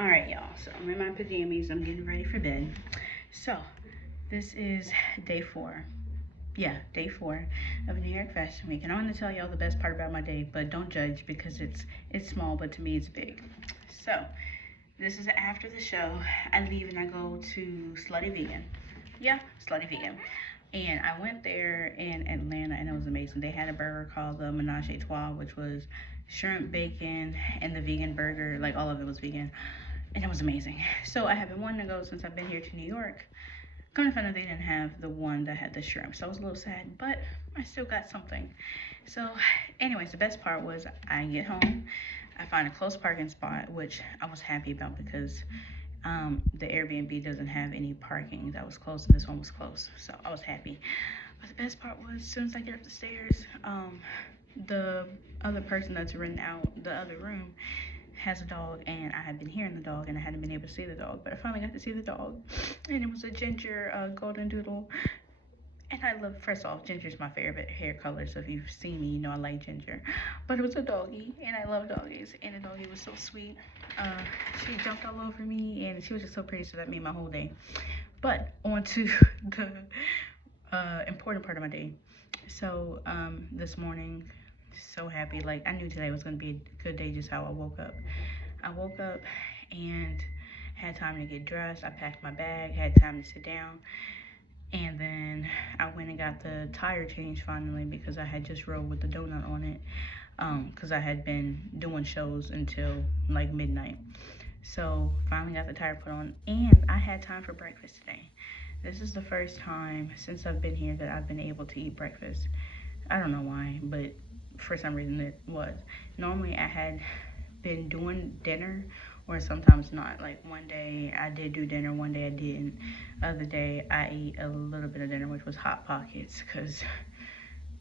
Alright, y'all, so I'm in my pajamas. I'm getting ready for bed. So, this is day 4. Yeah, day 4 of New York Fashion Week. And I want to tell y'all the best part about my day, but don't judge because it's small, but to me it's big. So, this is after the show. I leave and I go to Slutty Vegan. Yeah, Slutty Vegan. And I went there in Atlanta and it was amazing. They had a burger called the Menage a Trois, which was shrimp, bacon, and the vegan burger. Like all of it was vegan. And it was amazing. So I have been wanting to go since I've been here to New York. Come to find out they didn't have the one that had the shrimp. So I was a little sad, but I still got something. So anyways, the best part was I get home. I find a close parking spot, which I was happy about because the Airbnb doesn't have any parking that was close and this one was close. So I was happy. But the best part was as soon as I get up the stairs, the other person that's renting out the other room has a dog, and I had been hearing the dog and I hadn't been able to see the dog, but I finally got to see the dog, and it was a ginger golden doodle. And I love, first off, ginger's my favorite hair color, so if you've seen me, you know I like ginger. But it was a doggy, and I love doggies, and the doggy was so sweet. She jumped all over me, and she was just so pretty, so that made my whole day. But on to the important part of my day. So this morning, so happy. Like, I knew today was going to be a good day, just how I woke up. I woke up and had time to get dressed. I packed my bag, had time to sit down. And then I went and got the tire changed finally because I had just rode with the donut on it. Because I had been doing shows until like midnight. So finally got the tire put on, and I had time for breakfast today. This is the first time since I've been here that I've been able to eat breakfast. I don't know why, but for some reason it was. Normally I had been doing dinner or sometimes not. Like one day I did do dinner, one day I didn't. Other day I ate a little bit of dinner, which was Hot Pockets, because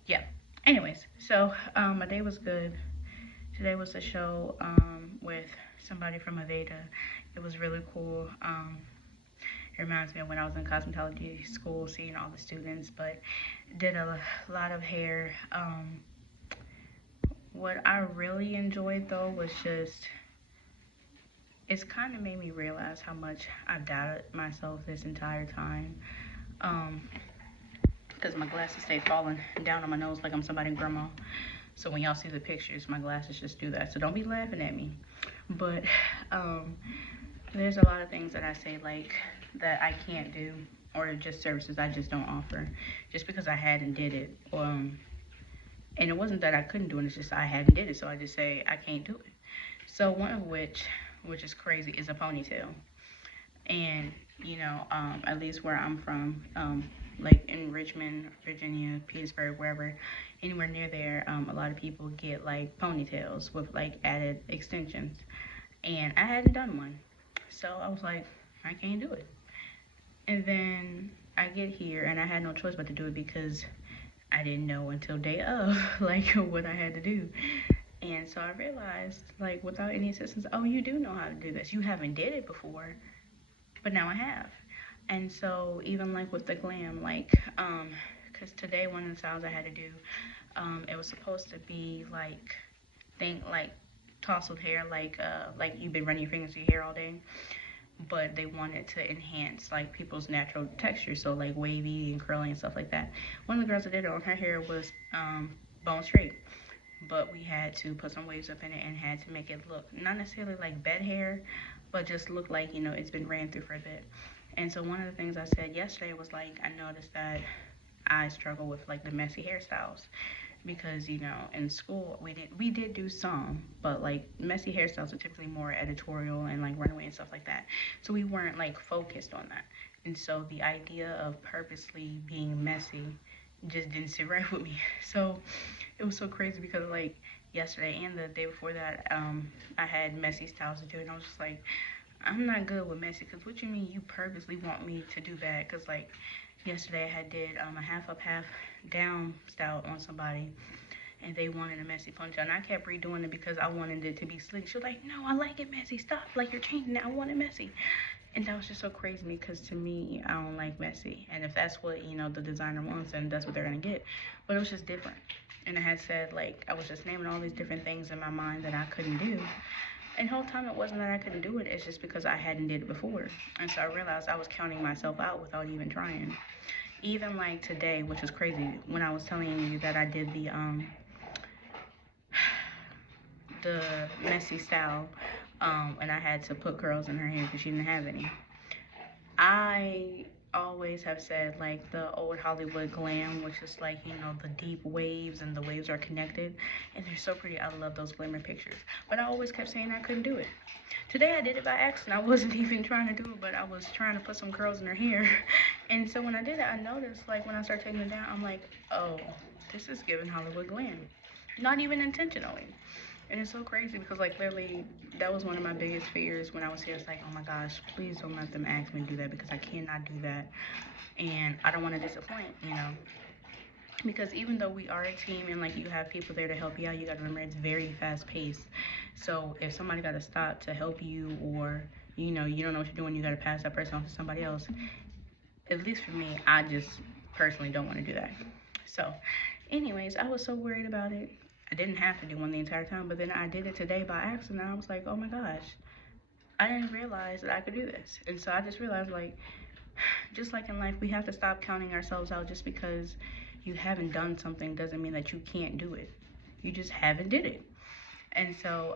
yeah. Anyways, so my day was good. Today was a show with somebody from Aveda. It was really cool. It reminds me of when I was in cosmetology school, seeing all the students, but did a lot of hair. What I really enjoyed though was just, it's kind of made me realize how much I've doubted myself this entire time. Because my glasses stay falling down on my nose like I'm somebody's grandma. So when y'all see the pictures, my glasses just do that. So don't be laughing at me. But there's a lot of things that I say like that I can't do, or just services I just don't offer, just because I hadn't did it. And it wasn't that I couldn't do it, it's just I hadn't did it. So I just say I can't do it. So one of which is crazy, is a ponytail. And you know, at least where I'm from, like in Richmond, Virginia, Petersburg, wherever, anywhere near there, a lot of people get like ponytails with like added extensions, and I hadn't done one, so I was like, I can't do it. And then I get here and I had no choice but to do it because I didn't know until day of like what I had to do. And so I realized, like, without any assistance, oh, you do know how to do this. You haven't did it before, but now I have. And so even like with the glam, like, because today one of the styles I had to do, it was supposed to be like, like tousled hair, like you've been running your fingers through your hair all day, but they wanted to enhance like people's natural texture, so like wavy and curly and stuff like that. One of the girls that did it on, her hair was bone straight, but we had to put some waves up in it and had to make it look not necessarily like bed hair, but just look like, you know, it's been ran through for a bit. And so one of the things I said yesterday was like, I noticed that I struggle with like the messy hairstyles, because, you know, in school we did do some, but like messy hairstyles are typically more editorial and like runway and stuff like that, so we weren't like focused on that. And so the idea of purposely being messy just didn't sit right with me. So it was so crazy because like yesterday and the day before that, I had messy styles to do, and I was just like, I'm not good with messy, because what you mean you purposely want me to do that? Because like yesterday I had did a half up, half down style on somebody, and they wanted a messy ponytail, and I kept redoing it because I wanted it to be slick. She was like, no, I like it messy, stop, like you're changing it, I want it messy. And that was just so crazy to me, because to me, I don't like messy, and if that's what, you know, the designer wants, then that's what they're gonna get. But it was just different. And I had said, like, I was just naming all these different things in my mind that I couldn't do. And the whole time it wasn't that I couldn't do it, it's just because I hadn't did it before. And so I realized I was counting myself out without even trying. Even like today, which was crazy, when I was telling you that I did the messy style, and I had to put curls in her hair because she didn't have any. I always have said like the old Hollywood glam, which is like, you know, the deep waves and the waves are connected and they're so pretty. I love those glamour pictures. But I always kept saying I couldn't do it. Today I did it by accident. I wasn't even trying to do it, but I was trying to put some curls in her hair. And so when I did it, I noticed like when I started taking it down, I'm like, oh, this is giving Hollywood glam. Not even intentionally. And it's so crazy because, like, literally, that was one of my biggest fears when I was here. It's like, oh my gosh, please don't let them ask me to do that because I cannot do that. And I don't want to disappoint, you know. Because even though we are a team and, like, you have people there to help you out, you got to remember it's very fast paced. So if somebody got to stop to help you or, you know, you don't know what you're doing, you got to pass that person off to somebody else. At least for me, I just personally don't want to do that. So, anyways, I was so worried about it. I didn't have to do one the entire time, but then I did it today by accident. I was like, oh my gosh, I didn't realize that I could do this. And so I just realized, like, just like in life, we have to stop counting ourselves out. Just because you haven't done something doesn't mean that you can't do it. You just haven't did it. And so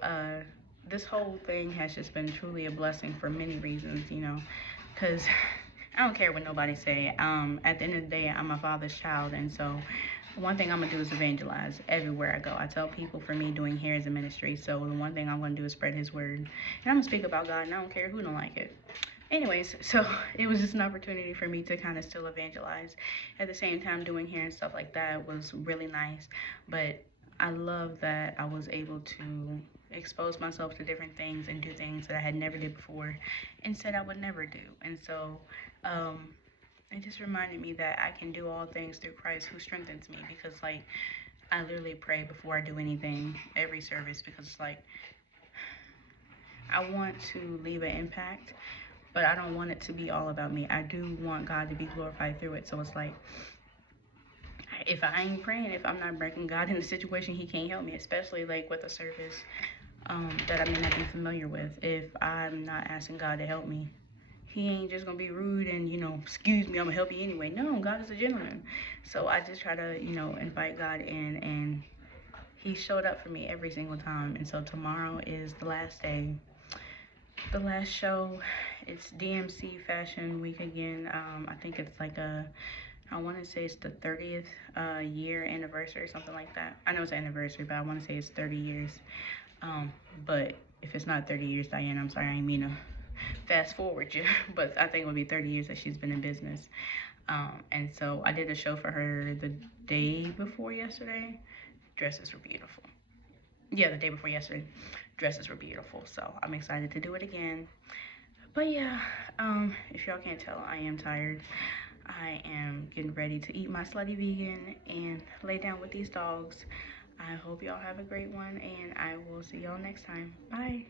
this whole thing has just been truly a blessing for many reasons, you know, because I don't care what nobody say. At the end of the day, I'm my father's child, and so one thing I'm gonna do is evangelize everywhere I go. I tell people for me doing hair is a ministry, so the one thing I'm gonna do is spread His word, and I'm gonna speak about God, and I don't care who don't like it. Anyways, so it was just an opportunity for me to kind of still evangelize. At the same time, doing hair and stuff like that was really nice, but I love that I was able to expose myself to different things and do things that I had never did before and said I would never do. And so it just reminded me that I can do all things through Christ who strengthens me, because like I literally pray before I do anything, every service, because like I want to leave an impact, but I don't want it to be all about me. I do want God to be glorified through it. So it's like, if I ain't praying, if I'm not breaking God in the situation, He can't help me, especially like with a service that I may not be familiar with. If I'm not asking God to help me, He ain't just gonna be rude and, you know, excuse me, I'm gonna help you anyway. No, God is a gentleman. So I just try to, you know, invite God in, and He showed up for me every single time. And so tomorrow is the last day, the last show. It's DMC Fashion Week again. I think it's like I want to say it's the 30th year anniversary or something like that. I know it's an anniversary, but I want to say it's 30 years. But if it's not 30 years, Diane, I'm sorry, I didn't mean to fast forward you, but I think it would be 30 years that she's been in business. And so I did a show for her the day before yesterday. Dresses were beautiful. Yeah, the day before yesterday. Dresses were beautiful. So I'm excited to do it again. But yeah, if y'all can't tell, I am tired. I am getting ready to eat my slutty vegan and lay down with these dogs. I hope y'all have a great one, and I will see y'all next time. Bye.